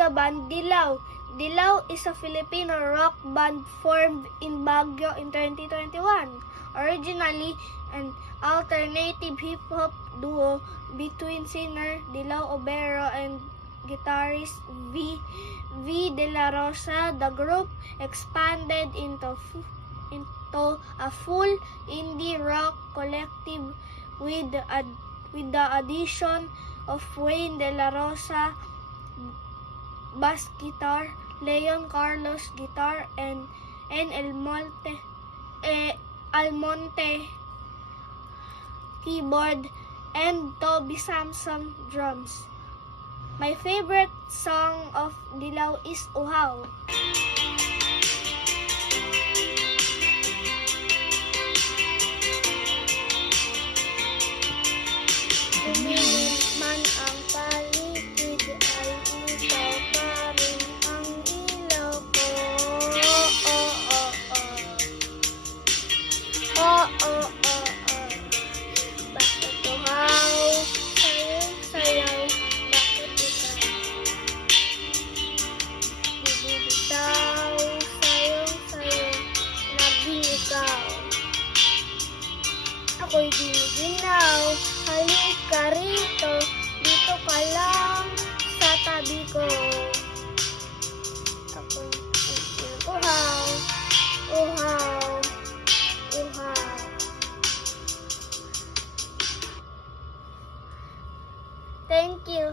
the band Dilaw. Dilaw is a Filipino rock band formed in Baguio in 2021. Originally an alternative hip-hop duo between singer Dilaw Obero and guitarist V. De La Rosa, the group expanded into a full indie rock collective with the addition of Wayne De La Rosa bass guitar, Leon Carlos guitar, and Almonte keyboard, and Toby Samson drums. My favorite song of Dilaw is Uhaw. Lumilit man ang paligid, ay ikaw pa rin ang ilaw ko. Bakit uhaw? Sayaw, bakit ikaw? Bibitaw, sayaw, nabinigaw. Ako'y giniginaw, halika rito, dito ka lang sa tabi ko.